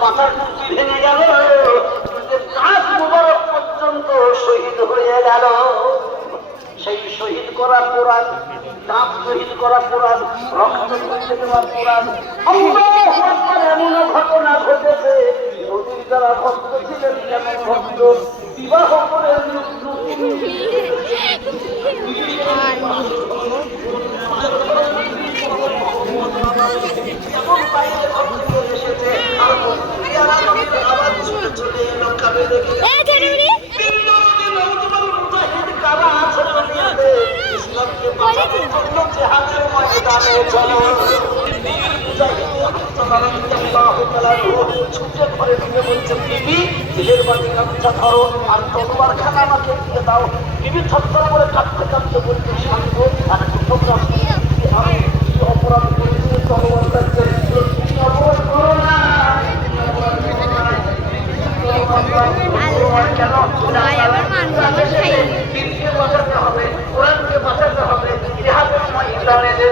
মাথার টুপি ভেঙে গেল। কাজ মুবারক পর্যন্ত শহীদ হয়ে গেল। সেই শহীদ করা কোরআন দাঁত শহীদ করা কোরআন, রক্ত ঝরতে দেওয়া কোরআন। এমন ঘটনা ঘটেছে যারা ভক্ত ছিলেন কেমন ভক্ত? বিবাহ করে এমন বাইরে ভক্ত এসেছে আর পেয়ারা নদীর আওয়াজ ছুটে চলে এলো কাবে দেখে এ জরুরি অপরাধ করেছে তলোয়ার অপরাধ করো না ভাই আবার মানবো আমার খাই দিনকে বাঁচাতে হবে কোরআনকে বাঁচাতে হবে ইতিহাসের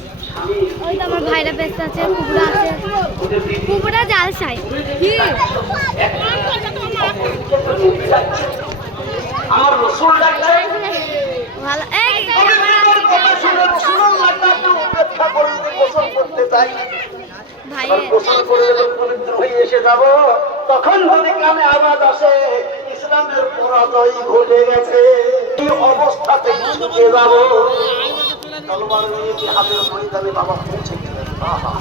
ওই তো আমার ভাইরা ব্যস্ত আছে কুকুরা আছে। কুকুরা জাল চাই। তখন ইসলামের পরাজয় ঘটে গেছে এই অবস্থাতেই ছুটে যাব তলবার নিয়ে কি হাতের ময়দানে বাবা পৌঁছে গেলেন আহা।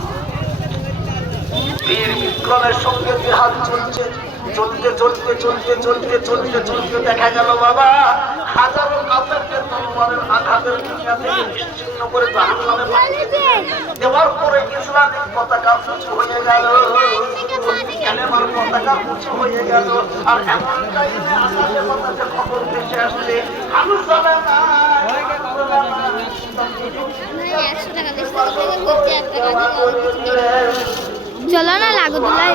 বীর বিক্রমের সঙ্গে জেহাদ চলছে, চলতে চলতে চলতে চলতে চলতে চলতে দেখা গেল বাবা। হাজারো কাপড়কে তলোয়ারের আঘাতের দুনিয়া থেকে নিশ্চিন্ন করে জাহান্নামে দেওয়ার পরে ইসলামিক পতাকা উঁচু হয়ে গেল। কালেমার পতাকা উঁচু হয়ে গেল। আর এমন টাইমে আকাশে বাতাসে খবর ভেসে আসছে হামজালা না চলো না লাগো দুলাই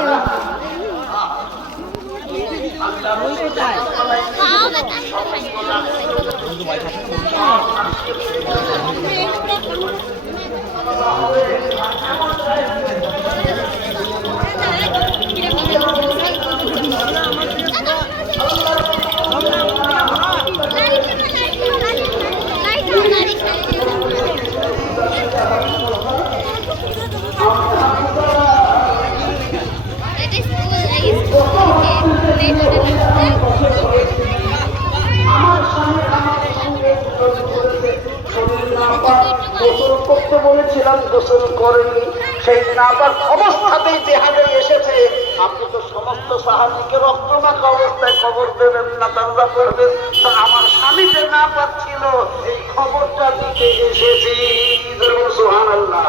গোসল করতে বলেছিলাম গোসল করেনি সেই নাপাক অবস্থাতেই জেহাদে এসেছে। আপনি তো সমস্ত সাহাবিকে রক্তমাখা অবস্থায় খবর দেবেন না তারা করবেন। তো আমার স্বামী যে না পাচ্ছিল এই খবরটা দিতে এসেছি। সুহান আল্লাহ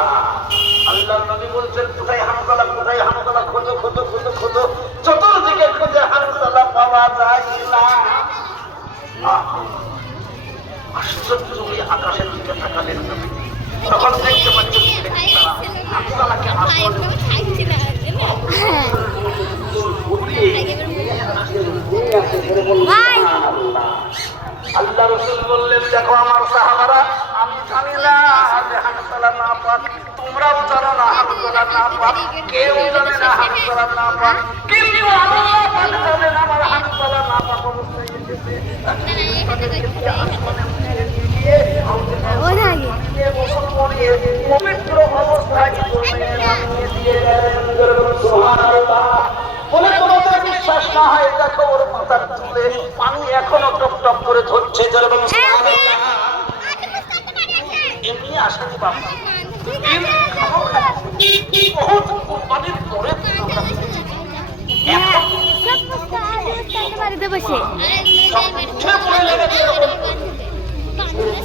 আল্লাহ নবী বলছেন, কোথায় হামসালা কোথায় হামসালা খোঁজো খোঁজো খোঁজো খোঁজো। চতুর্দিকে খোঁজে হামসালা পাওয়া যায় না। আশ্চর্য আকাশের দিকে তাকালেন নবীজি। তখন দেখতে পাচ্ছেন। সুবহানাল্লাহ। আল্লাহ রসুল বললেন দেখো আমার সাহাবারা আমি জানি না যে হামসালা না পাক তোমরাও জানো না হামসালা না পাক কেউ জানে না হামসালা না পাক কিন্তু আল্লাহ পাক জানেন আমার হামসালা না পাক অবস্থায় এসেছে বিশ্বাস না হয় দেখো ওর মাথার চুলে পানি করে কোরবানির পরে পেয়েছি। হ্যাঁ সব বস্তা বস্তা বাড়িতে বসে সে পড়ে লেগেছে কি করে কি করে ইমানদারদেরকে ইমান বানাবো চেষ্টায় আছে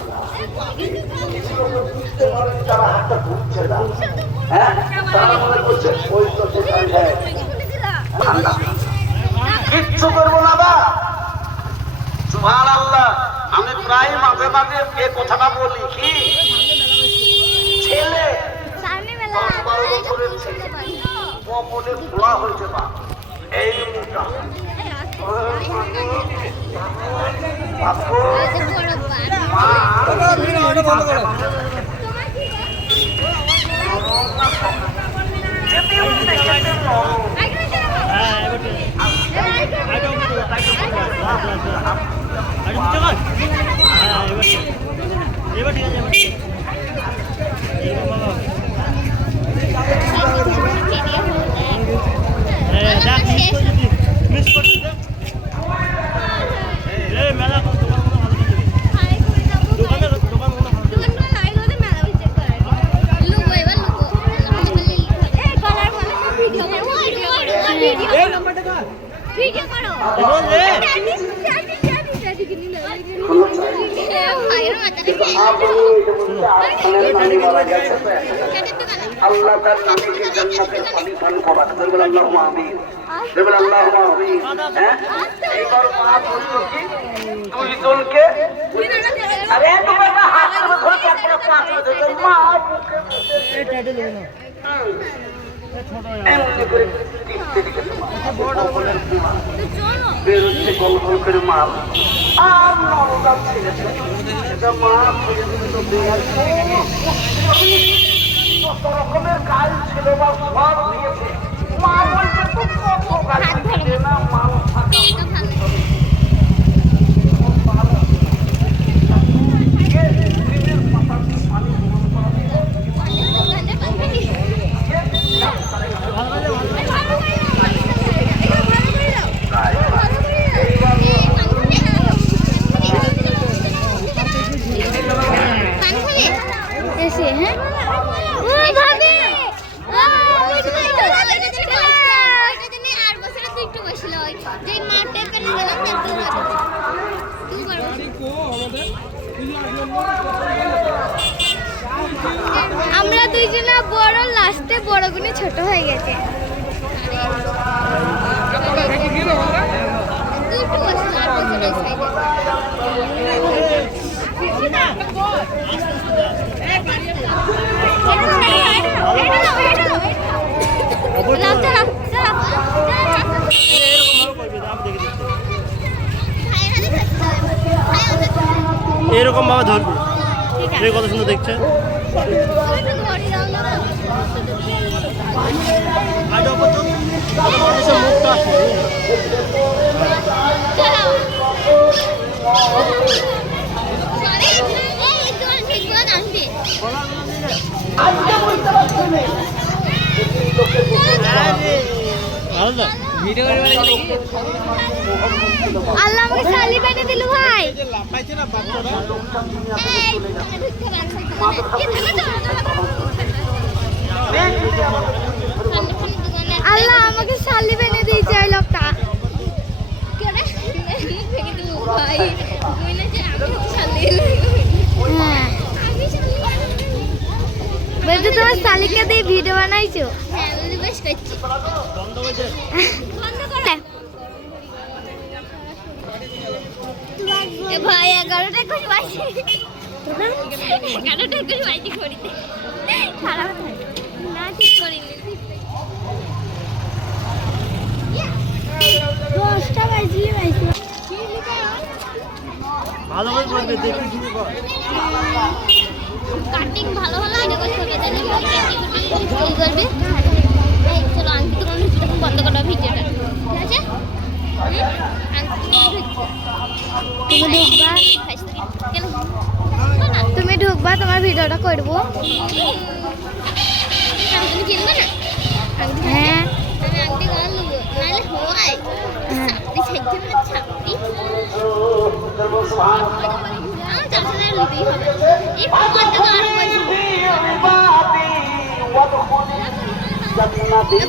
বুঝতে পারেন তারা হাতটা ঘুরছে না। হ্যাঁ? তারা মনে করছে ওই তো সেখানে হ্যাঁ। কিচ্ছু করব না বা। সুভান আল্লাহ আমি প্রায় মাঝে মাঝে এ কথাটা বলি কি? ছেলে। কমলে খোলা হয়েছে বা। এই মুখটা মা, এবার ঠিক আছে এবার হ্যাঁ মিস ভিডিও করো। আল্লাহ তার নানিকে জান্নাতের পানি পান করা বলবেন আল্লাহ আমিন বলবেন আল্লাহ আমিন হ্যাঁ এইবার মা বলল কি দুইজনকে আরে তুমি একটা হাত করে ধরে চাপড়ে পাঁচ ধরে মা বুকে এই টাইটেল না এই ছোট গল গল মাল আর মা ফিরে কত রকমের কাজ ছিল বা সব দিয়েছে মা বলছে না মাল থাকা এসে হ্যাঁ ও ভাবি আমরা দুইজনা বড় লাস্টে বড় গুণে ছোট হয়ে গেছে এরকম ভাবে ধরবি এই কত সুন্দর দেখছে। আর আল্লাহ আমাকে দিল ভাই। আল্লাহ আমাকে শালি বেঁধে দিয়েছে ওই লোকটা। হ্যাঁ। তোমার শালিকে দিয়ে ভিডিও বানাইছো? বন্ধ হয়েছে ভাই, এগারোটা একুশ এগারোটা একুশ করিতে না, ঠিক করিনি। ভালো করে দেখবি শুরু কর।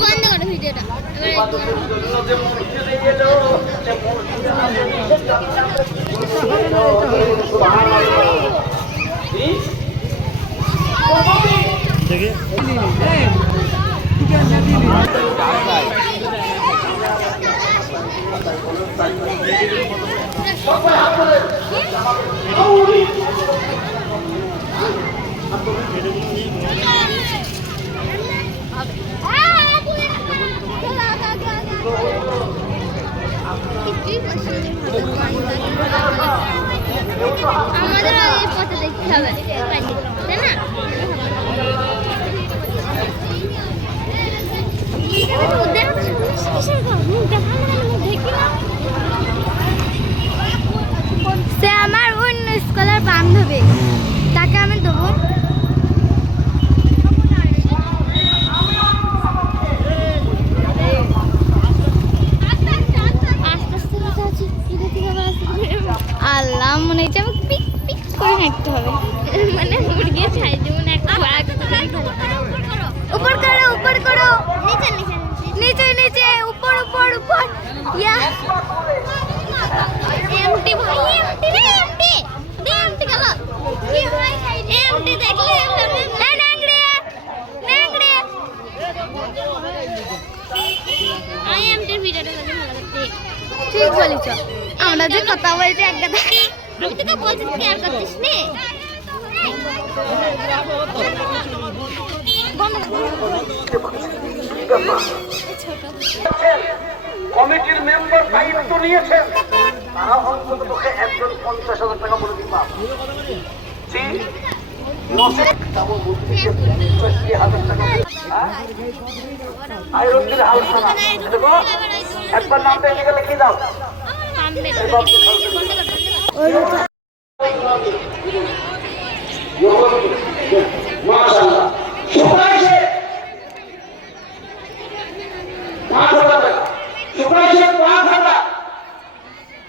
বন্ধ করো ভিডিওটা দেখি আমাদের এই পথে দেখতে হবে তাই না সে আমার অন্য স্কুলের বান্ধবী তাকে আমি দেবো আল্লাহ মনে হচ্ছে আমাকে পিক পিক করে হাঁটতে হবে মানে মুরগি ছাই যেমন একটা উপর করো উপর করো নিচে নিচে নিচে নিচে উপর উপর উপর ইয়া এমটি ভাই এমটি রে এমটি দে এমটি গেল কি হয় এমটি দেখলে এ নাংরে নাংরে আই এমটির ভিডিওটা কত ভালো লাগছে ঠিক বলেছ। আমরা যে কথা বলছি একটা আমি তোকে বলছি কেয়ার করছিস নে। কমিটির মেম্বার দায়িত্ব নিয়েছেন। তারা অন্তত তোকে একজন পঞ্চাশ হাজার টাকা বলে দিবা হ্যাঁ? আইরুদ্দিন দেখো। একবার নামটা এদিকে লিখে দাও? মাশাআল্লাহ শুক্রাইছে পাঁচ হাজার টাকা শুক্রাইছে পাঁচ হাজার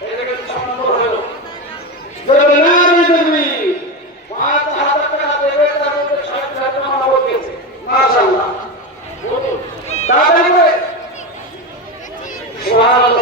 এই দেখেন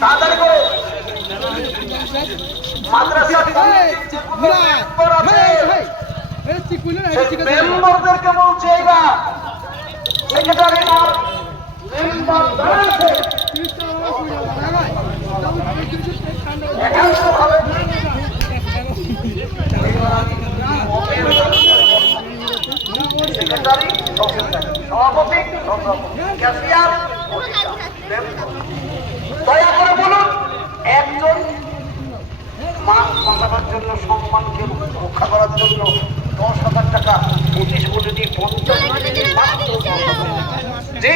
তাড়াতাড়ি করে মাদ্রাসা মেম্বারদেরকে বলছে একান্তভাবে সেক্রেটারি দয়া করে বলুন একজন মান বাঁচানোর জন্য সম্মানকে রক্ষা করার জন্য দশ হাজার টাকা পঁচিশ কোটি দিয়ে পঞ্চাশ। জি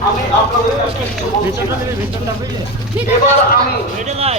আমি আপনাদের কাছে কিছু বলছি এবার আমি ভিতরটা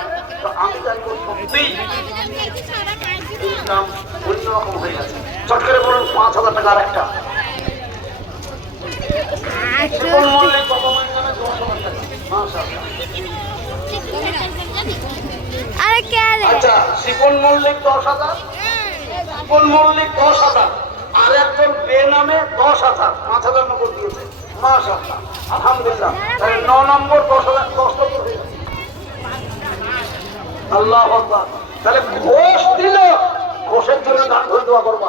তো আমি জানব সত্যিই এই অন্যরকম হয়ে গেছে চট করে বলুন পাঁচ হাজার টাকা একটা কোন মল্লিক বাবা মায়ের নামে দশ হাজার টাকা মাশাআল্লাহ। আরে কে রে আচ্ছা শিপন মল্লিক দশ হাজার শিপন মল্লিক দশ হাজার আর একজন বে নামে দশ হাজার পাঁচ হাজার নম্বর দিয়েছে মাশাআল্লাহ আলহামদুলিল্লাহ ন নম্বর দশ হাজার দশ নম্বর। আল্লাহ। তাহলে ঘোষ দিল ঘোষের জন্য দান ধরে দেওয়া করব